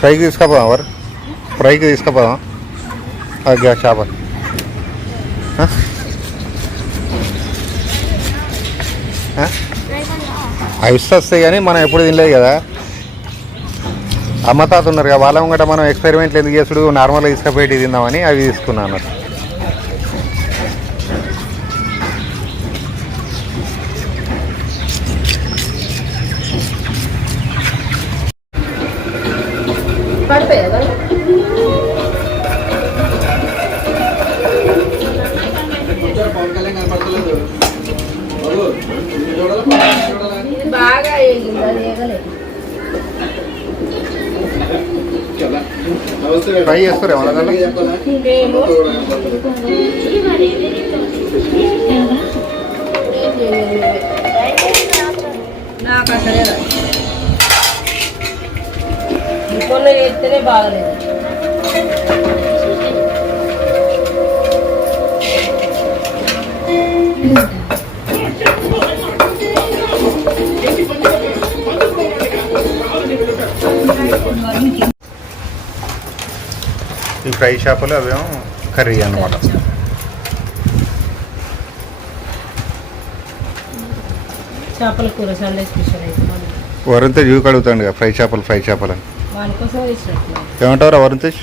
ఫ్రైకి తీసుకుపోదాం ఎవరు? ఫ్రైకి తీసుకుపోదాం. అది చేప. అవి వస్తాయి కానీ మనం ఎప్పుడు తినలేదు కదా. అమ్మ తాత ఉన్నారు కదా వాళ్ళ ముంగట మనం ఎక్స్పెరిమెంట్లు ఎందుకు చేసుడు? నార్మల్గా తీసుకుపోయి తిందామని అవి తీసుకున్నాను అన్నట్టు. పడిపోయా బాగా వేగింది అది వేగలేదు చేస్తారు ఏమన్నా నాకు అసలే చేస్తేనే బాగలేదు. ఈ ఫ్రై చేపలు అవేమో కర్రీ అన్నమాట. చేపల కూర సండే స్పెషల్ అయితే. మనం వరుణ్ జూ కడుగుతాడు కదా ఫ్రై చేపలు ఫ్రై చేపలు అని ఏమంటారు చేప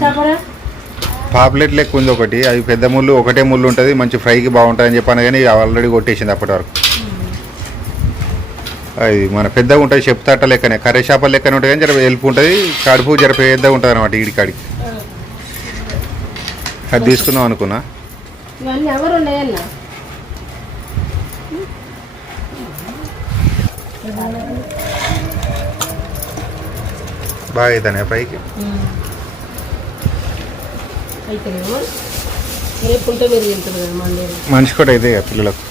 చేపరా? పాపులెట్ లెక్క ఉంది ఒకటి. అది పెద్ద ముళ్ళు ఒకటే ముళ్ళు ఉంటుంది. మంచి ఫ్రైకి బాగుంటుందని చెప్పాను కానీ ఆల్రెడీ కొట్టేసింది అప్పటి వరకు. అది మన పెద్దగా ఉంటుంది చెప్తాట లెక్కనే. కర్రీ చేపల లెక్కనే ఉంటుంది కానీ జర ఎలుపు ఉంటుంది. కడుపు జర పెద్దగా ఉంటుంది అనమాట ఈడి కాడికి అది తీసుకుందాం అనుకున్నా. ఇవన్నీ ఎవరు ఉన్నాయన్నా? బాగా అవుతానే ఫ్రైకి మనిషి కూడా అయితే పిల్లలకు.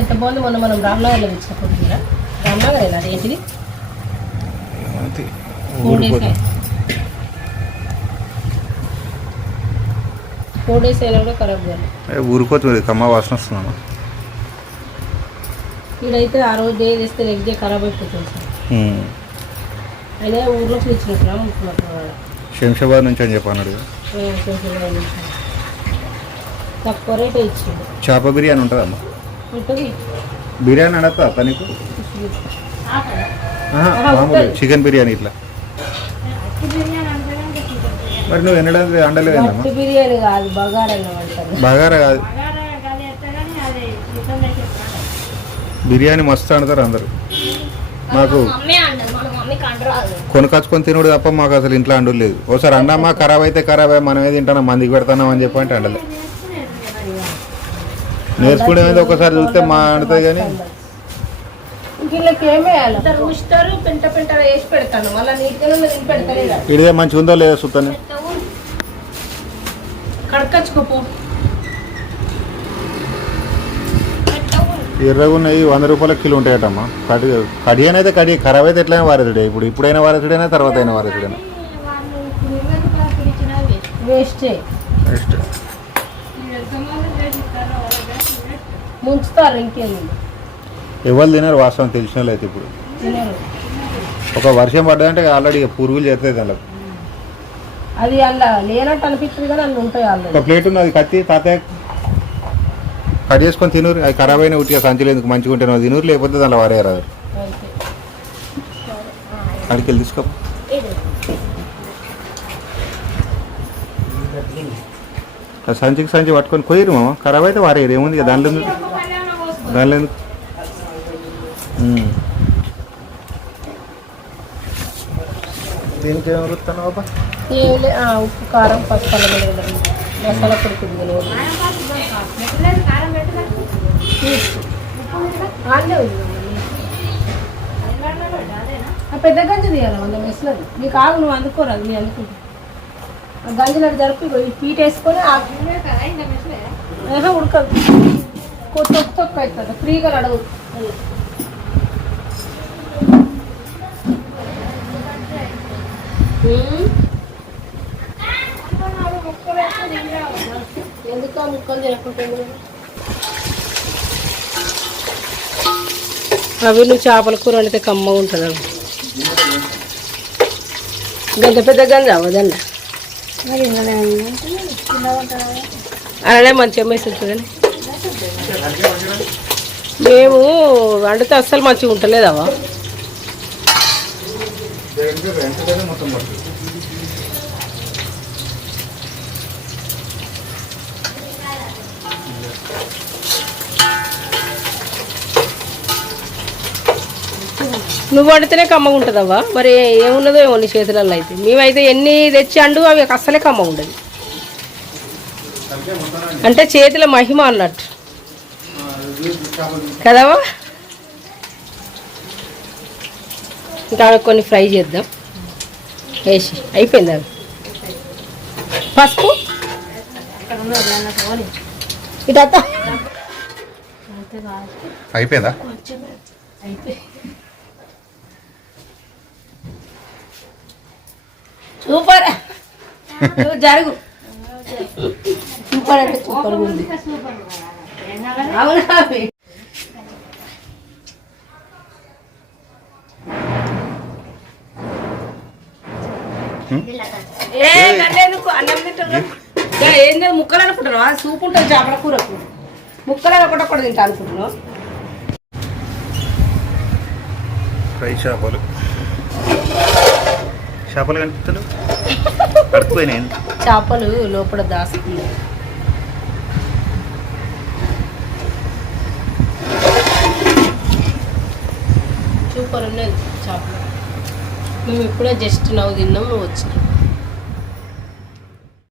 ఎంత బాగుంది మొన్న మనం రామ్నగర్లో పొద్దున రామ్నగర్ అది ఏంటిది? ఫోర్ డేస్ ఊరిపోతుంది ఫోర్ డేస్ అయినా కూడా ఖరాబ్ కాదు ఊరిపోతుంది. కమ్మ వాసన వస్తున్నాను ఇక్కడైతే ఆ రోజు డే తెస్తే నెక్స్ట్ డే ఖరాబ్ అయిపోతుంది సార్. అయినా ఊర్లోకి అనుకున్నట్టున్నా శంషాబాద్ నుంచి అని చెప్పి అన్నాడు కదా. తక్కువ రేట్ ఇచ్చిండు. చేప బిర్యానీ ఉంటుందమ్మా. ఉంటుంది. బిర్యానీ అడతా తనకు మామూలు చికెన్ బిర్యానీ ఇట్లా. మరి నువ్వు ఎన్నడా అండలేదమ్మా గట్టి బిర్యానీ కాదు బగారన్నం అంటారు. బగారా కాదు. బిర్యానీ మస్తు అంటారు అందరు. మాకు కొనుకొచ్చుకొని తినుడు తప్ప మాకు అసలు ఇంట్లో అండు లేదు. ఒకసారి అండమ్మా ఖరాబ్ అయితే ఖరాబ్ అయ్యి మనమే తింటాం మందికి పెడతాం అని చెప్పి అంటే అండలే. నేర్చుకోవడం ఏందో ఒకసారి చూస్తే మా అండుతుంది కానీ వీళ్ళకి ఏం వేయాలి? రుస్తారు పెంట పెంట వేసి పెడతాను. మళ్ళీ నీట్గా పెడతాను ఇదే మంచిగా ఉందో లేదో చూస్తాను కడకచ్చుకోపో. ఎర్రగా ఉన్నాయి వంద రూపాయల కిలో ఉంటాయటమ్మా. కడి కడియన్ అయితే కడి ఖరాబ్ అయితే ఎట్లయినా వారేసుడే. ఇప్పుడు ఇప్పుడైనా వారేసుడైనా తర్వాత అయినా వారేసుడైనా? వేస్టే. ముంచుతారు ఇంకేంది ఎవరు తినారు వాస్తవం తెలిసిన వాళ్ళు అయితే ఇప్పుడు. ఒక వర్షం పడ్డదంటే ఆల్రెడీ పురుగులు చేరుతాయి దాంట్లో అది అలా లేనట్టు అనిపిస్తుంది కానీ అన్నీ ఉంటాయి ఒక ప్లేట్ ఉంది అది కత్తి తాతయ్య. కట్ చేసుకొని తినరు అది ఖరాబ్ అయిన ఉట్టిగా సంచులు ఎందుకు మంచిగా ఉంటే తినరు లేకపోతే దాంట్లో వారేయరాదు అడికి వెళ్ళి తీసుకో సంచికి సంచి పట్టుకొని కొయ్యరు మామ ఖరాబ్ అయితే వారేయరు ఏముంది దానిలో దానిలో ఎందుకు. దీనికి ఏం వృత్తాను బాబా? ఏం ఉప్పు కారం పసుపు అల్లం వెల్లుల్లి మసాలా పొడి కొద్దిగా పెద్ద గంజి తీయాలి? వంద మెస్లది. నీకు ఆగు నువ్వు అందుకోరాదు మీ అందుకుంటా. ఆ గంజిలో జరుపు ఈ పీట వేసుకొని ఉడకదు. కొత్త కొత్త తొక్కు అవుతుంది. ఫ్రీగా అడగదు ఎందుకు ఆ ముక్కలు తినకుంటుంది అవి నువ్వు చేపల కూర వండితే కమ్మగా ఉంటుంది? అవి గంత పెద్ద గంజ అవదండి అలానే మంచిగా మెసేజ్ కానీ మేము వండితే అస్సలు మంచిగా ఉంటలేదవా మొత్తం పడుతుంది. నువ్వు వండితేనే కమ్మగా ఉంటుందవ్వా? మరి ఏమున్నదో ఏమో నీ చేతులలో అయితే. మేమైతే ఎన్ని తెచ్చి అండు అవి అస్సలే కమ్మగా ఉండదు. అంటే చేతుల మహిమ అన్నట్టు. కదవా ఇంకా కొన్ని ఫ్రై చేద్దాం. వేసి. అయిపోయింది? అది పసుపు ఇటత్తా అయిపోయిందా? సూపర్. జరుగు. సూపర్ అంటే సూపర్ ఉంది. అవునా? ఏ లేదు ముక్కలు అనుకుంటున్నావా? సూప్ ఉంటుంది చేపల కూరకు ముక్కలు ఒకటి ఒకటి తింటా అనుకుంటున్నావు. ఫ్రై చేపలు. చేపలు కనిపిస్తలు చేపలు లోపల దాసుకున్నాయి సూపర్ ఉన్నది చేపలు. మేము ఇప్పుడే జస్ట్ నవ్వు తిన్నాం నువ్వు వచ్చినావు